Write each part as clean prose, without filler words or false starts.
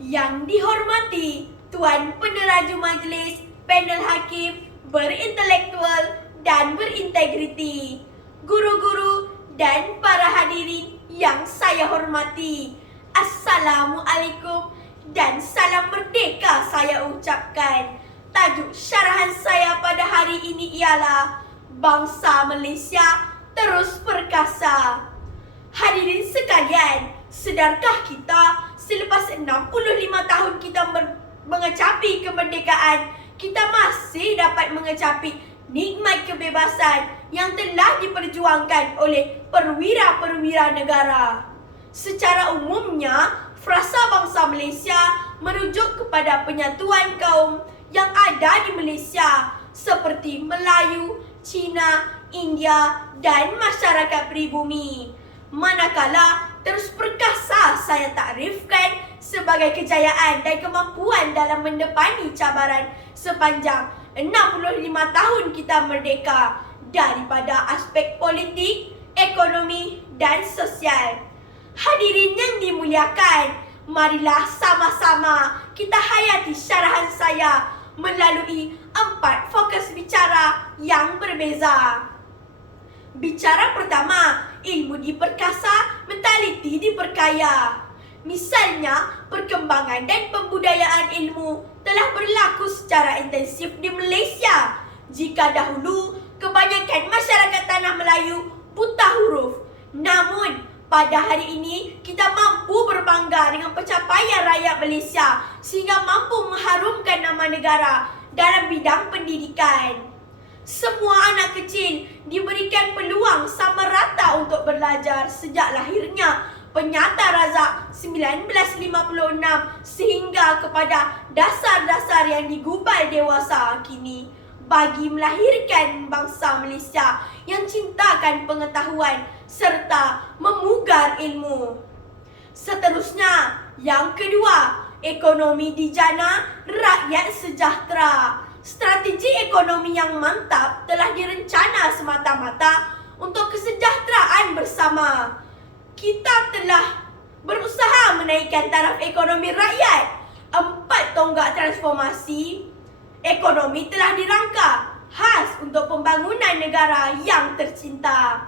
Yang dihormati Tuan Peneraju Majlis, panel hakim berintelektual dan berintegriti, guru-guru dan para hadirin yang saya hormati, Assalamualaikum dan salam merdeka saya ucapkan. Tajuk syarahan saya pada hari ini ialah Bangsa Malaysia Terus Perkasa. Hadirin sekalian, sedarkah kita selepas 65 tahun kita mengecapi kemerdekaan, kita masih dapat mengecapi nikmat kebebasan yang telah diperjuangkan oleh perwira-perwira negara. Secara umumnya, frasa bangsa Malaysia merujuk kepada penyatuan kaum yang ada di Malaysia seperti Melayu, Cina, India dan masyarakat pribumi. Manakala terus perkasa saya takrifkan sebagai kejayaan dan kemampuan dalam mendepani cabaran sepanjang 65 tahun kita merdeka daripada aspek politik, ekonomi dan sosial. Hadirin yang dimuliakan, marilah sama-sama kita hayati syarahan saya melalui 4 fokus bicara yang berbeza. Bicara pertama, ilmu diperkasa, mentaliti diperkaya. Misalnya, perkembangan dan pembudayaan ilmu telah berlaku secara intensif di Malaysia. Jika dahulu, kebanyakan masyarakat tanah Melayu buta huruf. Namun, pada hari ini, kita mampu berbangga dengan pencapaian rakyat Malaysia sehingga mampu mengharumkan nama negara dalam bidang pendidikan. Semua anak kecil diberikan peluang sama rata untuk belajar sejak lahirnya Penyata Razak 1956 sehingga kepada dasar-dasar yang digubal dewasa kini bagi melahirkan bangsa Malaysia yang cintakan pengetahuan serta memugar ilmu. Seterusnya, yang kedua, ekonomi dijana, rakyat sejahtera. Strategi ekonomi yang mantap telah direncana semata-mata untuk kesejahteraan bersama. Kita telah berusaha menaikkan taraf ekonomi rakyat. 4 tonggak transformasi ekonomi telah dirangka khas untuk pembangunan negara yang tercinta.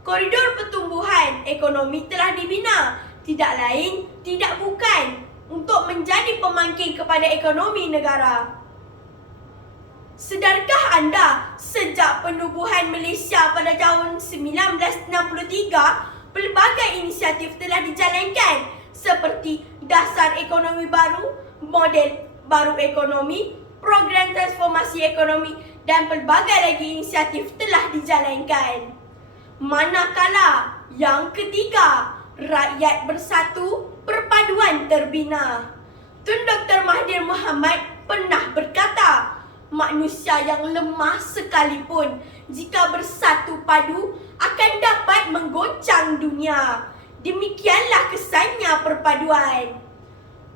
Koridor pertumbuhan ekonomi telah dibina, tidak lain, tidak bukan, untuk menjadi pemangkin kepada ekonomi negara. Sedarkah anda, sejak penubuhan Malaysia pada tahun 1963, pelbagai inisiatif telah dijalankan seperti dasar ekonomi baru, model baru ekonomi, program transformasi ekonomi dan pelbagai lagi inisiatif telah dijalankan. Manakala yang ketiga, rakyat bersatu, perpaduan terbina. Tun Dr. Mahathir Mohamad pernah berkata, manusia yang lemah sekalipun jika bersatu padu akan dapat menggoncang dunia. Demikianlah kesannya perpaduan.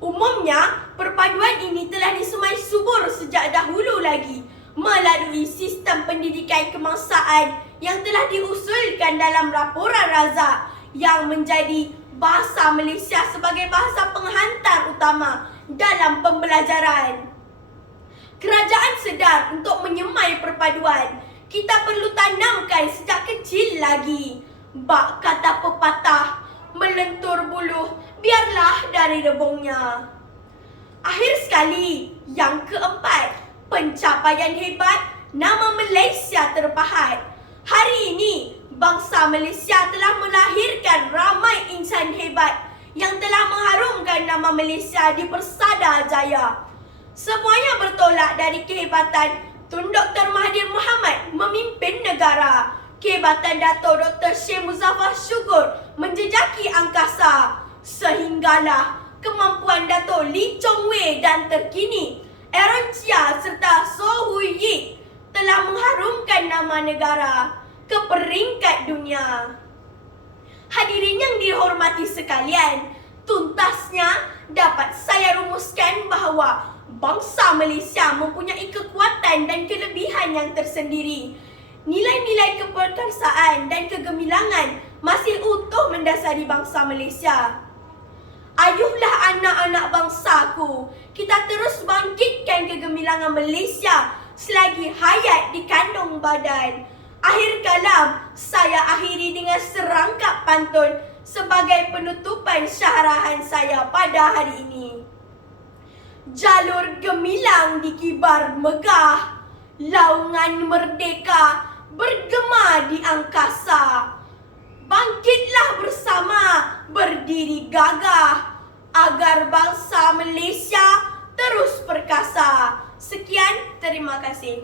Umumnya, perpaduan ini telah disemai subur sejak dahulu lagi melalui sistem pendidikan kebangsaan yang telah diusulkan dalam laporan Razak yang menjadi bahasa Malaysia sebagai bahasa penghantar utama dalam pembelajaran. Kerajaan sedar untuk menyemai perpaduan. Kita perlu tanamkan sejak kecil lagi. Bak kata pepatah, melentur buluh, biarlah dari rebungnya. Akhir sekali, yang keempat, pencapaian hebat, nama Malaysia terpahat. Hari ini, bangsa Malaysia telah melahirkan ramai insan hebat yang telah mengharumkan nama Malaysia di persada jaya. Semuanya bertolak dari kehebatan Tun Dr. Mahathir Mohamad memimpin negara, kehebatan Dato' Dr. Syed Muzaffar Syukur menjejaki angkasa, sehinggalah kemampuan Dato' Lee Chong Wei dan terkini Aaron Chia serta So Hui Yik telah mengharumkan nama negara ke peringkat dunia. Hadirin yang dihormati sekalian, tuntasnya dapat saya rumuskan bahawa bangsa Malaysia mempunyai kekuatan dan kelebihan yang tersendiri. Nilai-nilai keperkasaan dan kegemilangan masih utuh mendasari bangsa Malaysia. Ayuhlah anak-anak bangsa bangsaku. Kita terus bangkitkan kegemilangan Malaysia selagi hayat dikandung badan. Akhir kalam, saya akhiri dengan serangkap pantun sebagai penutupan syarahan saya pada hari ini. Jalur gemilang dikibar megah, laungan merdeka bergema di angkasa. Bangkitlah bersama, berdiri gagah, agar bangsa Malaysia terus perkasa. Sekian, terima kasih.